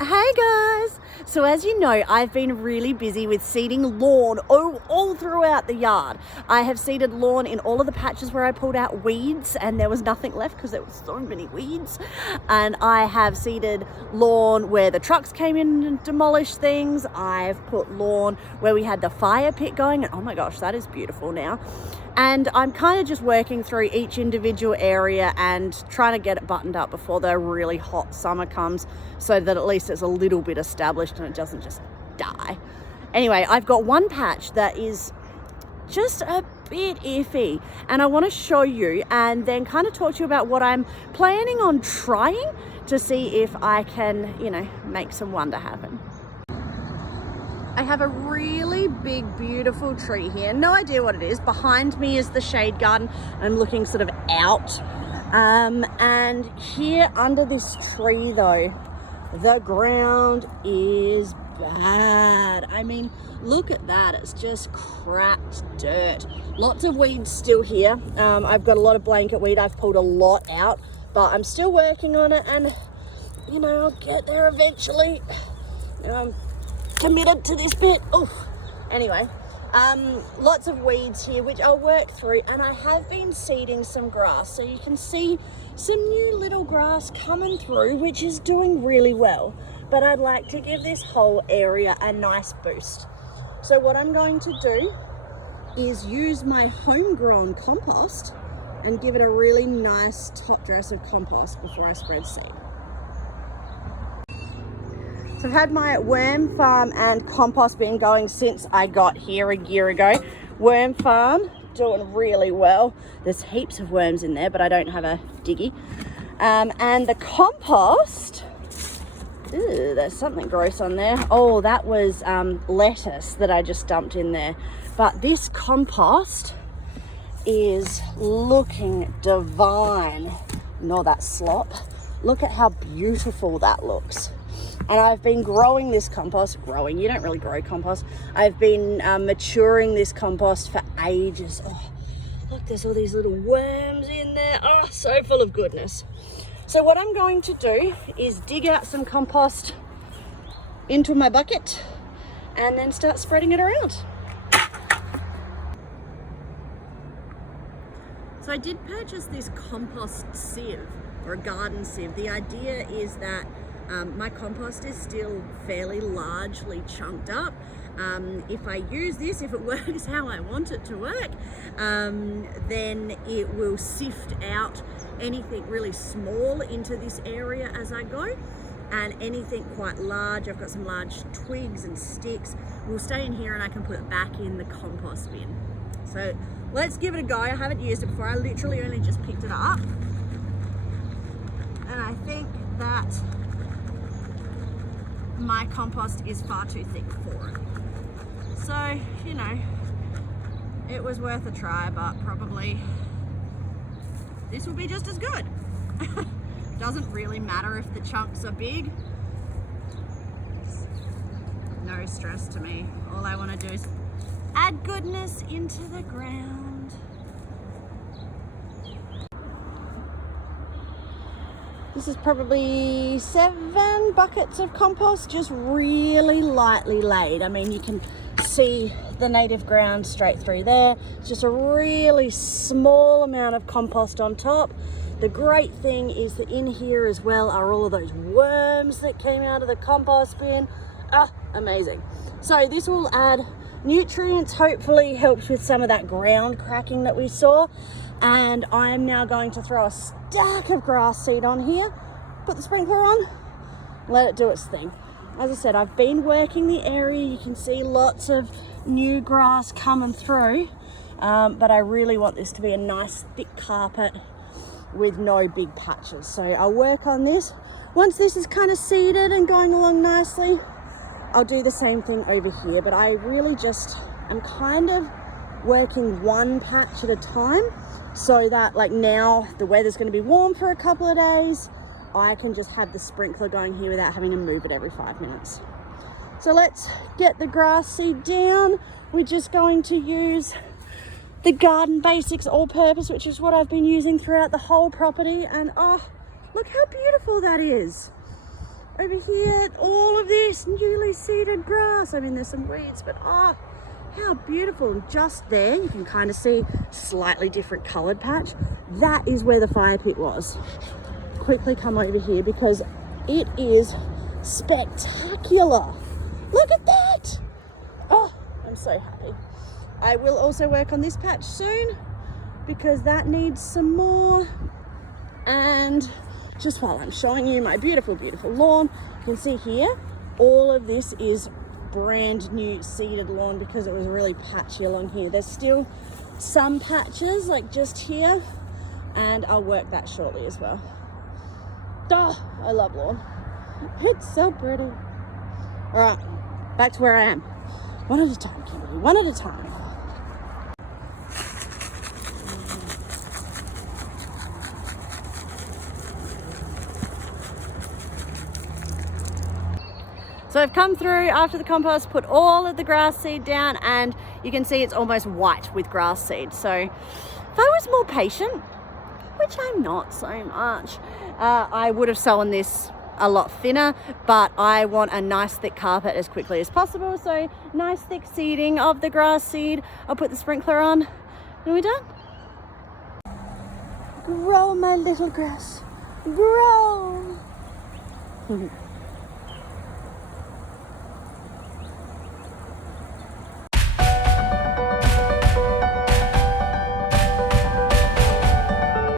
Hey guys! So as you know, I've been really busy with seeding lawn all throughout the yard. I have seeded lawn in all of the patches where I pulled out weeds and there was nothing left because there was so many weeds. And I have seeded lawn where the trucks came in and demolished things. I've put lawn where we had the fire pit going, and oh my gosh, that is beautiful now. And I'm kind of just working through each individual area and trying to get it buttoned up before the really hot summer comes, so that at least it's a little bit established and it doesn't just die. Anyway, I've got one patch that is just a bit iffy, and I want to show you and then kind of talk to you about what I'm planning on trying to see if I can, make some wonder happen. I have a really big, beautiful tree here. No idea what it is. Behind me is the shade garden. I'm looking sort of out. And here under this tree though, the ground is bad. I mean, look at that. It's just cracked dirt. Lots of weeds still here. I've got a lot of blanket weed. I've pulled a lot out, but I'm still working on it, and I'll get there eventually. Committed to this bit. Anyway, lots of weeds here which I'll work through, and I have been seeding some grass, so you can see some new little grass coming through, which is doing really well. But I'd like to give this whole area a nice boost. So what I'm going to do is use my homegrown compost and give it a really nice top dress of compost before I spread seed. So I've had my worm farm and compost been going since I got here a year ago. Worm farm doing really well. There's heaps of worms in there, but I don't have a diggy. And the compost, there's something gross on there. Oh, that was lettuce that I just dumped in there. But this compost is looking divine. Ignore that slop. Look at how beautiful that looks. And I've been growing this compost. You don't really grow compost. I've been maturing this compost for ages. Oh, look, there's all these little worms in there. Oh, so full of goodness. So what I'm going to do is dig out some compost into my bucket and then start spreading it around. So I did purchase this compost sieve, or a garden sieve. The idea is that my compost is still fairly largely chunked up. If I use this, if it works how I want it to work, then it will sift out anything really small into this area as I go, and anything quite large, I've got some large twigs and sticks, will stay in here and I can put it back in the compost bin. So let's give it a go. I haven't used it before. I literally only just picked it up, and I think that my compost is far too thick for it. So, it was worth a try, but probably this will be just as good. Doesn't really matter if the chunks are big. No stress to me. All I want to do is add goodness into the ground. This is probably 7 buckets of compost, just really lightly laid. I mean, you can see the native ground straight through there. It's just a really small amount of compost on top. The great thing is that in here as well are all of those worms that came out of the compost bin. Amazing. So this will add nutrients, hopefully helps with some of that ground cracking that we saw. And I am now going to throw a stack of grass seed on here, put the sprinkler on, let it do its thing. As I said, I've been working the area. You can see lots of new grass coming through, but I really want this to be a nice thick carpet with no big patches. So I'll work on this. Once this is kind of seeded and going along nicely, I'll do the same thing over here. But I really I'm kind of working one patch at a time, so that like now the weather's going to be warm for a couple of days, I can just have the sprinkler going here without having to move it every 5 minutes. So let's get the grass seed down. We're just going to use the Garden Basics All-Purpose, which is what I've been using throughout the whole property. And oh, look how beautiful that is. over here, all of this newly seeded grass. I mean, there's some weeds, but oh, how beautiful. And just there, you can kind of see slightly different colored patch. That is where the fire pit was. Quickly come over here because it is spectacular. Look at that. Oh, I'm so happy. I will also work on this patch soon because that needs some more. And just while I'm showing you my beautiful, beautiful lawn, you can see here, all of this is brand new seeded lawn because it was really patchy along here. There's still some patches like just here, and I'll work that shortly as well. Oh, I love lawn. It's so pretty. All right, back to where I am. One at a time, Kimberly, one at a time. So I've come through after the compost, put all of the grass seed down, and you can see it's almost white with grass seed. So if I was more patient, which I'm not so much, I would have sown this a lot thinner, but I want a nice thick carpet as quickly as possible. So nice thick seeding of the grass seed. I'll put the sprinkler on and we're done. Grow, my little grass, grow.